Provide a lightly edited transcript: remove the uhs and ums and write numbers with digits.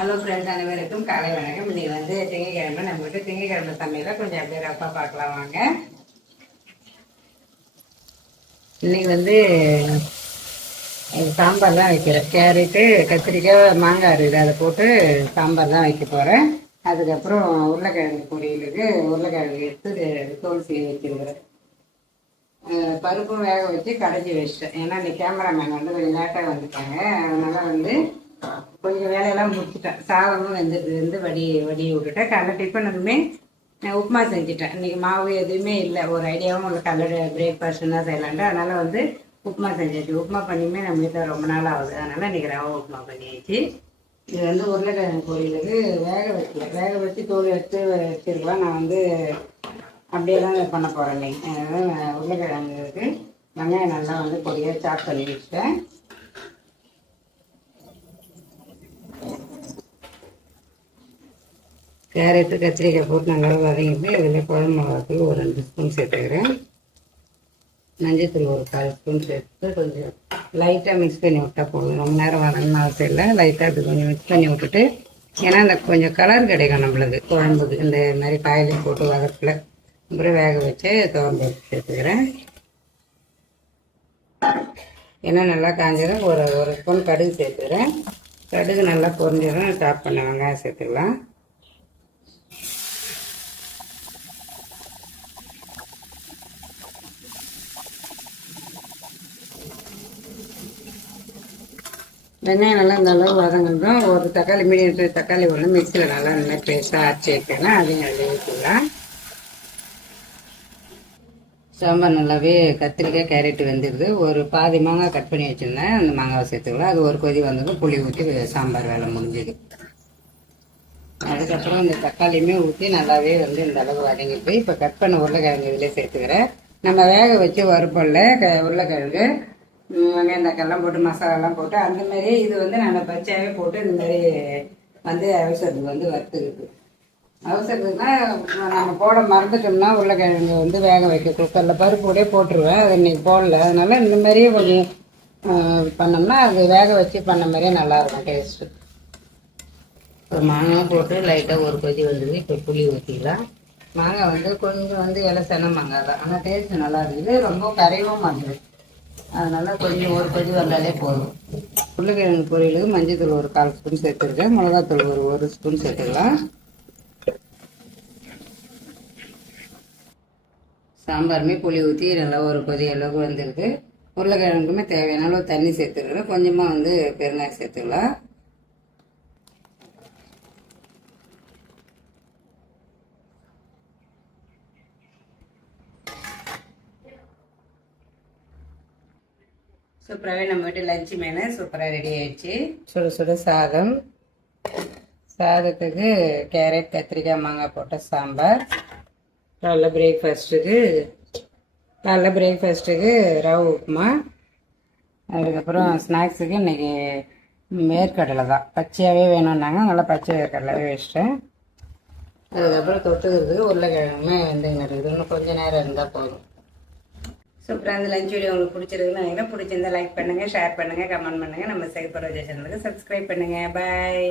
Hello friends, அனைவருக்கும் காலை வணக்கம். இன்னைக்கு வந்து திங்கக்கிழமை. நம்ம வீட்டு திங்கக்கிழமை சமையல கொஞ்சம் அப்படியே ரஃபா பார்க்கலாம் வாங்க. இன்னைக்கு வந்து சாம்பார் தான் வைக்கிறேன். கேரட்டு, கத்திரிக்காய், மாங்காய் இருக்குது, அதை போட்டு சாம்பார் தான் வைக்க போகிறேன். அதுக்கப்புறம் உருளைக்கிழங்கு பொரியலுக்கு உருளைக்கிழங்கு எடுத்து தோல் சீவி வச்சுருக்கிறேன். பருப்பும் வேக வச்சு கடைஞ்சி வச்சிட்டேன். ஏன்னா இன்னைக்கு கேமராமேன் வந்து கொஞ்சம் லேட்டாக வந்துட்டாங்க. அதனால வந்து கொஞ்சம் வேலையெல்லாம் முடிச்சுட்டேன். சாதமும் வெந்து வடி விட்டுட்டேன். காலைல டிஃபனுக்குமே நான் உப்புமா செஞ்சுட்டேன். இன்றைக்கி மாவு எதுவுமே இல்லை, ஒரு ஐடியாவும் இல்லை. காலைல பிரேக்ஃபாஸ்ட்னா செய்யலான்ட்டு அதனால் வந்து உப்புமா செஞ்சாச்சு. உப்புமா பண்ணியுமே நம்ம வீட்டில் ரொம்ப நாள் ஆகுது. அதனால் இன்றைக்கி ரவை உப்புமா பண்ணியாச்சு. இது வந்து உருளைக்கிழங்கு பொரியலுக்கு வேக வச்சு தோல் எடுத்து வச்சுருக்கலாம். நான் வந்து அப்படியே தான் பண்ண போகிறேன். இன்னைக்கு உருளைக்கிழங்குக்கு வெங்காயம் நல்லா வந்து பொடியாக சாப் பண்ணி வச்சுட்டேன். கேரட்டு, கத்திரிக்காய் போட்டு நல்லா வதங்கிட்டு இதில் குழம்பு மிளகாத்தூள் ஒரு 2 ஸ்பூன் சேர்த்துக்கிறேன். மஞ்சத்தூள் ஒரு 1/4 ஸ்பூன் சேர்த்து கொஞ்சம் லைட்டாக மிக்ஸ் பண்ணி விட்டால் போதும். ரொம்ப நேரம் வதங்கின அவசியம் இல்லை. லைட்டாக அது கொஞ்சம் மிக்ஸ் பண்ணி விட்டுட்டு, ஏன்னா அந்த கொஞ்சம் கலர் கிடைக்கும் நம்மளுக்கு குழம்புக்கு. இந்த மாதிரி காயிலையும் போட்டு வதக்கல அப்புறம் வேக வச்சு துவர்ந்து சேர்த்துக்கிறேன். ஏன்னா நல்லா காஞ்சதும் ஒரு ஸ்பூன் கடுகு சேர்த்துக்கிறேன். கடுகு நல்லா பொரிஞ்சதும் சாப் பண்ண வெங்காயம் சேர்த்துக்கலாம். வெங்காயம் நல்லா இந்த அளவு வதங்கணும். ஒரு தக்காளி, மீடியம் சைஸ் தக்காளி ஒன்று மிக்சியில் நல்லா பேஸ்ட்டாக அரைச்சி வைக்கலாம். அதையும் அதில் ஊற்றிக்கலாம். சாம்பார் நல்லாவே கத்திரிக்காய், கேரட்டு வெந்துடுது. ஒரு பாதி மாங்காய் கட் பண்ணி வச்சுருந்தேன், அந்த மாங்காவை சேர்த்துக்கலாம். அது ஒரு கொதி வந்ததும் புளி ஊற்றி சாம்பார் வேலை முடிஞ்சுது. அதுக்கப்புறம் இந்த தக்காளியுமே ஊற்றி நல்லாவே வந்து இந்த அளவு வதங்கிட்டு இப்போ கட் பண்ண உருளைக்கிழங்கு இதிலே சேர்த்துக்கிறேன். நம்ம வேக வச்சு வறுப்பல்ல உருளைக்கிழங்கு வெங்காயம் தக்காளிலாம் போட்டு மசாலாலாம் போட்டு அந்த மாதிரி இது வந்து நான் பச்சையாகவே போட்டு இந்த மாதிரி வந்து அவசரத்துக்கு வந்து வறுத்துக்குது. அவசரத்துக்குனா நம்ம போட மறந்துட்டோம்னா உருளைக்கிழங்கு வந்து வேக வைக்க குக்கரில் பருப்போடே போட்டுருவேன். அது இன்னைக்கு போடல. அதனால இந்த மாதிரியே கொஞ்சம் பண்ணோம்னா அது வேக வச்சு பண்ண மாதிரியே நல்லாயிருக்கும் டேஸ்ட்டு. இப்போ மாங்காய் போட்டு லைட்டாக ஒரு கொதி வந்தது. இப்போ புளி ஊற்றிக்கலாம். மாங்காய் வந்து கொஞ்சம் வந்து இலசன மாங்காய் தான், ஆனால் டேஸ்ட்டு நல்லா இருக்குது. ரொம்ப கரையவும் மாட்டேங்குது. அதனால் கொஞ்சம் ஒரு கொதி வந்தாலே போதும். உருளைக்கிழங்கு பொரியலுக்கு மஞ்சத்தூள் ஒரு 1/4 ஸ்பூன் சேர்த்துருக்கேன். மிளகாத்தூள் ஒரு ஸ்பூன் சேர்த்துக்கலாம். சாம்பாருமே புளி ஊற்றி நல்லா ஒரு கொதி அளவுக்கு வந்துருக்கு. உருளைக்கிழங்குமே தேவையான அளவு தண்ணி சேர்த்துக்கிறேன். கொஞ்சமாக வந்து பெருங்காயம் சேர்த்துக்கலாம். சூப்பராகவே நம்ம வீட்டு லஞ்சு மேலே சூப்பராக ரெடி ஆயிடுச்சு. சுட சாதம், சாதத்துக்கு கேரட், கத்திரிக்காய், மாங்காய் போட்ட சாம்பார். காலைல பிரேக்ஃபாஸ்ட்டுக்கு ரவை உப்புமா. அதுக்கப்புறம் ஸ்நாக்ஸுக்கு இன்றைக்கி வேர்க்கடலை தான், பச்சையாகவே வேணும்னாங்க, நல்லா பச்சை வேர்க்கடலை வச்சிட்டேன். அதுக்கப்புறம் தொட்டுக்கிறதுக்கு உருளைக்கிழங்குமே வெந்தயம் இருக்குது. இன்னும் கொஞ்சம் நேரம் இருந்தால் போதும். சூப்பராக இந்த லஞ்ச் வீடியோ உங்களுக்கு பிடிச்சிருக்குன்னு நினைக்கிறேன். பிடிச்சிருந்தா லைக் பண்ணுங்கள், ஷேர் பண்ணுங்கள், கமெண்ட் பண்ணுங்கள். நம்ம சேகர் சேனலுக்கு சப்ஸ்கிரைப் பண்ணுங்கள். பாய்.